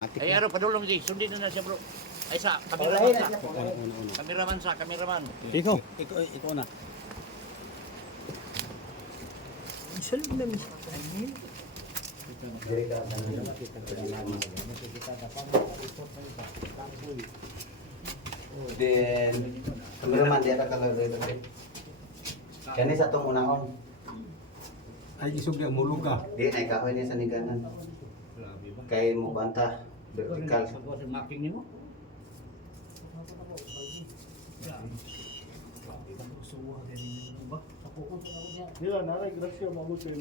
Ay, ano, padulong di. Sundin na siya, bro. Ay, sa Paulahin kameraman na sa. siya. Kameraman sa, kameraman. Ikaw na. Salud na miss. Then, kameraman dia kalau itu. Kani sa tong unahon. Ay isog na mulog ka. Di naik kahoy ni sa niganan. Kay mo banta vertikal. Mapping ni mo. Mira, nada, gracias, vamos a ver.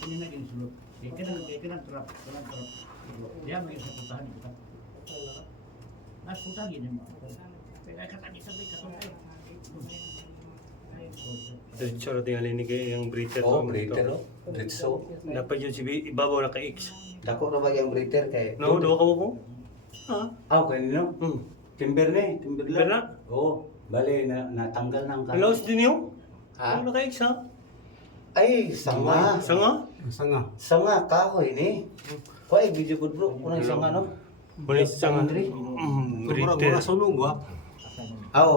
Ini na din sulod. Ikan trap. Dia may sa putahan kita. Nas putahan yun mo. Kaya katani sabay katong. Diretso na tingali ni kay yung breeder. Oh, breeder oh. Dritso. Dapat yun si ibabaw na ka-X. Dako ra ba yung breeder kay? No, do ka mo ko? Ha? Aw kanino? Timber na. Timber na? Oo. Bale natanggal nang Alaos din yun? Ha? Ano ka-X ha? Ay, sanga. Sanga? Sanga. Sanga kahoy ni. Kuy video good bro. Unang sanga no. Muli sanga. Mura Breeder. sunog wa. Aw,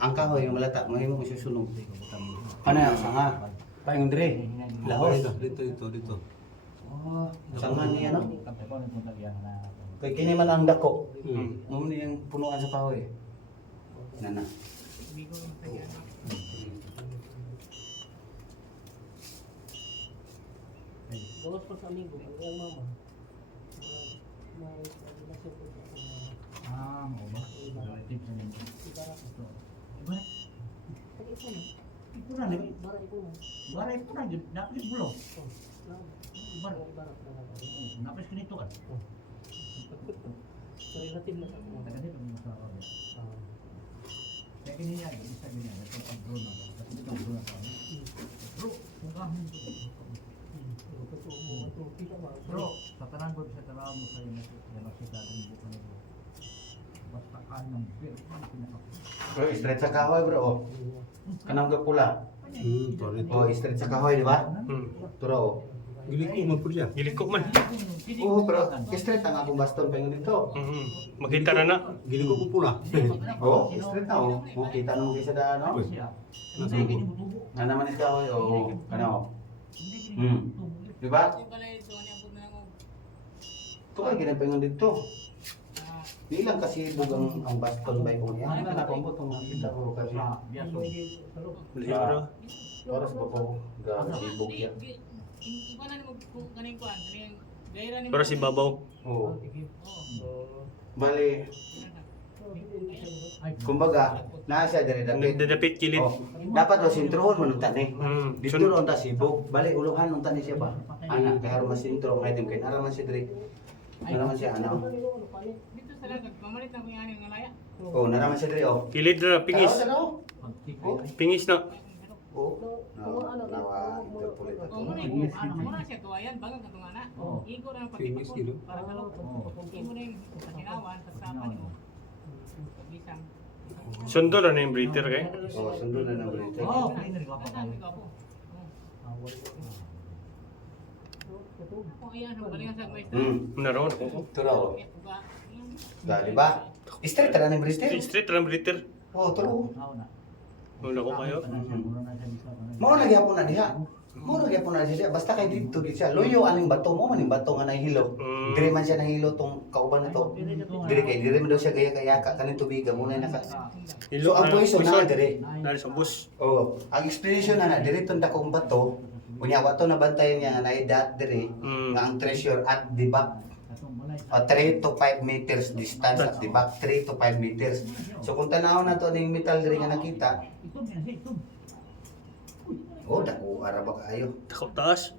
ang kahoy yung malata mahimo mo susunog. Ano yung sanga? Paingon dire. Lahos. Dito. Oh, sanga niya no. Kay kini man ang dako. Mo ni yung punuan sa kahoy. Nana. Bawas pa sa amigo, ang iyang mama. Mo ba? Relative sa ninyo. Iba. Ipura na. Bara ipura gyud. Dapat bulo. Iba. Napis kinito kan. Relative na sa mga. Taga dito masarap. Kaya kiniya, isa ganyan. Ito ang drone na. Ito ang drone na. Bro, kung kahin ito. Bro, sa tanang ko sa tanang mo sa inyo. Yan ang sita ng bukan ito. Basta kain ng beer. Bro, straight sa kahoy bro. Oh. Kanang pula. Oh, straight sa kahoy di ba? Turo. Oh. Gili ko man po siya. Gilik ko man. Oh, bro, straight ang akong baston pengen dito. Makita na na. Gili ko pula. Oh, straight na oh. Mo kita nung kisa da no. Na naman ito kahoy oh. Kana oh. Di ba? Ito kay ginapengon dito. Di lang kasi bugang ang baston ba ko niya. Ano na ko tong nakita ko kasi. Dali bro. Oras ba ko ga sibog ya. Pero si babaw. Oh. Bali, kumbaga, naa siya dire dapit. Nagdadapit kilid. Oh, dapat do sintrohon man unta ni. Dito Sun- ron ta sibog. Bali uluhan unta ni siya ba? Ana kay aron masintro may tim kay araman siya dire. Naraman siya ano? Dito sa lagat, mamalit ang kuyani ng alaya. Oh, naraman siya dire oh. Kilid na pingis. Tao, Pingis na. Oh, nawa interpolit O ato. muna siya tuwayan, bagang katungana. Igo na ang Tingis pagkipakon nilo. para sa loob. Imo na yung pasinawan, pagsapan mo. Pagbisang. Sundo na na yung breeder kay. Oh, sundo na nang brito. Oh, kain na rin ako. Ang dami ko po. Kung iyan ang balingan sa maestro. Naroon ako. Turo. Dali ba? Straight ra ni brister. Straight lang breeder. Oh, turo. Wala ko kayo. Mao na gyapon na diha. Mao na gyapon na diha. Basta kay dito di siya. Luyo aning bato mo maning bato nga nahilo. Dire man siya nahilo tong kauban na to. Dire kay dire man daw siya gaya kayaka kaning tubigan mo na naka. So ang poison na dire. Nari sa bus. Oh, ang explanation na dire tong dakong bato. Unya wato na bantayan niya nga naidat dire nga ang treasure at the back 3 to 5 meters distance at the back 3 to 5 meters. So kung tanaw na to ning metal dire nga nakita, oh dako ara ba kaayo. Takot taas.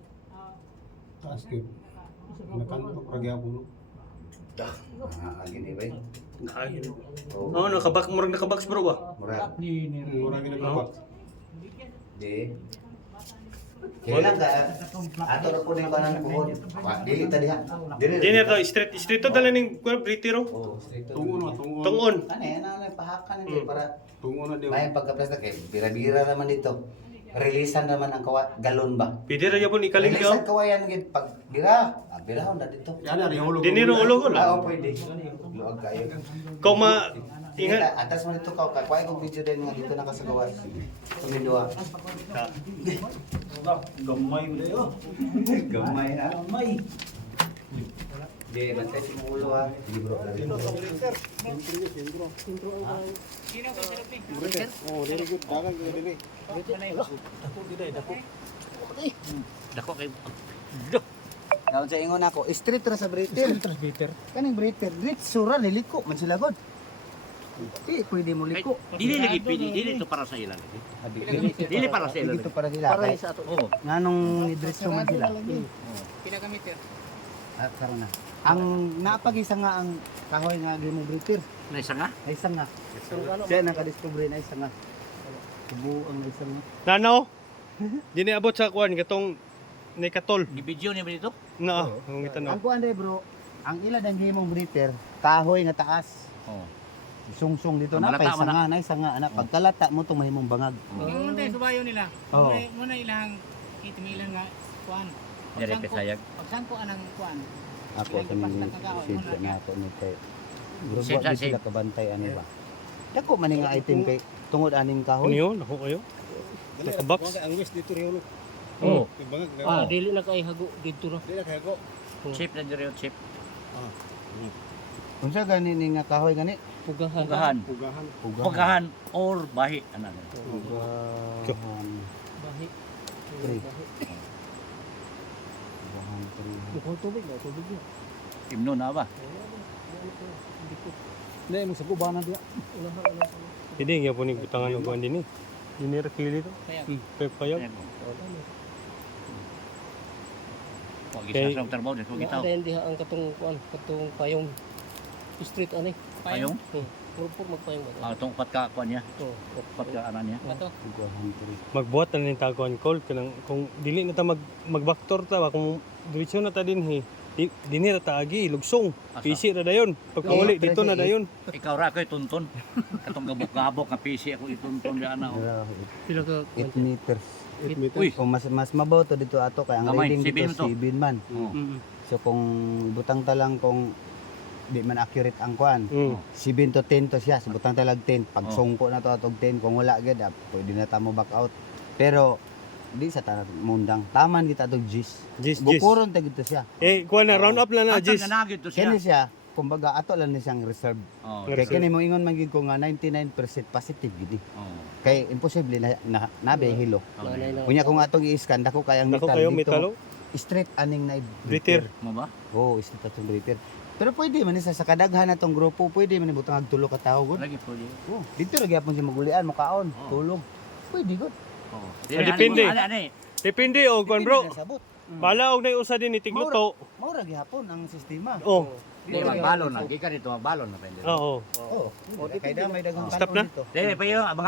Taas ko. Nakanto ra gyapon. Gini ba? Kain. Oh, Oh, murag nakabox bro ba? mura. Mura gina pa. Di. Kailan ka ato na po ning kanan puhon. Di ta diha. Di na to straight to dala ning breeder. Oh, straight to. Tungon. Tungon. Ano yan, ano pahakan hindi para Tungon na di. may pagkapresta kay bira-bira naman dito. releasean naman ang galon ba? Pwede ra yapon ikaling Releasean ka. kawayan gid pag bira. Birahon na dito. Yan na, yung hulog. Dinero ulo ko Ah, lang. pwede. Luag kayo. Kung ma Ingat, ingat. atas mo dito ka. Kuha kong video din nga dito nakasagawa. Tumindua. Gamay mo dayo. Gamay na. Gamay. Di, bantay si ulo ha. Libro. Sino ko sino pi? Oh, very good. Dagan yung dili. Dako kay Naon sa ingon ako, street ra sa breeder. Kaning breeder, dili sura liliko man sila god. Di pwede mo liko. Dili lagi pwede, dili to para sa ilan. Dili para sa ilan. Dito para sila. Para Kay- sa ato. Oo. Nganong diretso man sila. Pila ka meter? Ah, karon na. Ang napag-isa nga ang kahoy nga gimo breeder. Na isa nga. Ay isa nga. Siya nakadiscover na isa nga. Subo ang isa nga. Nanaw. Dini abot sa kuan katong ni katol. Gibidyo niya ba dito? Na, ang gitanaw. Ang kuan day bro, ang ila ang gimong breeder, kahoy nga taas. Oo. Sungsong dito na Malata kay man sanga na isa nga anak pagkalata mo tong mahimong bangag. Yung tayo subayo nila. Oo. Muna ilang itimilan nga kuan. Dire pesayag. Pagsangko anang kuan. Ako sa mga sensya na ako ni kay. Bro, Sensya, wa sila sensya. kabantay ano ba. Dako man nga item kay tungod aning Ano kahoy. yun? Ako kayo? Naka-box? Ang west dito rin hulog. Oo. Yung bangag na. Ah, dili na kay hago dito ra. Dili na kaya ko. Chip na dire chip. Unsa gani ni nga kahoy gani? Pugahan. Pugahan. Pugahan. Pugahan or bahi ana. Pugahan. Bahi. Three. Bahi. Pugahan three. Bukol tubig na, tubig na. Imno na ba? Dai mo sa kubanan dia. Hindi, nga po butangan ng kuan din eh. Dini ra kili to. Kaya Payag. Pag Okay. isa sa trabaho dito gitaw. Ada diha ang katong kuan, katong payong street ani. Payong. Puro magpayong ba? Ah, tong upat ka kuan niya. Oh, Upat ka ana niya. bato. Pugahan three. Magbuhat na ning taguan call kanang kung dili na ta magbaktor ta ba kung diretso na ta dinhi. Dinhi ra ta agi lugsong. Asa? Pisi ra dayon. Pagkauli dito na dayon. Ikaw ra ko'y tuntun. Katong gabok-gabok nga PC ako ituntun di ana. oh. pila ka 8 meters. 8 meters. Uy. Kung mas mabaw to dito ato kay ang Gamay, reading sibin dito to. 7 man. Oo. So kung ibutang ta lang kung di man accurate ang kuan. Mm. 7 to 10 to siya, so butang talag 10. Pag Oh. sungko na to atog 10, kung wala gid pwede na ta mo back out. Pero di sa tanang mundang taman kita atog gis. Jis. Bukuron ta gito siya. Eh, kuan na round up na na Asa Jis. nga nagid to siya. Kini siya, kumbaga ato lang ni siyang reserve. Oh. Pero- Kay kini mo ingon man gid ko nga 99% positive gid. Oh. Kay imposible na nabe hilo. nanay na. Kunya kung atong i-scan dako kay ang Nako metal kayo dito. metalo. Straight aning na Liter. Mo ba? Oo, straight atong breeder. Pero pwede man isa sa kadaghan natong grupo, pwede man ibutang ag tulo ka tawo gud. Lagi po yun. Oh, dito ra gyapon si magulian mo kaon, Oo. tulog. Pwede gud. Oh. depende. Ani. Depende o kuan bro. Dili na sabot. Bala og nay usa din ni tigluto. Mao ra gyapon ang sistema. Oh. Di magbalon na. Di ka dito magbalon na pwede. Oo. Oo. Kay damay daghang Stop kanon na? dito. Dili pa yun.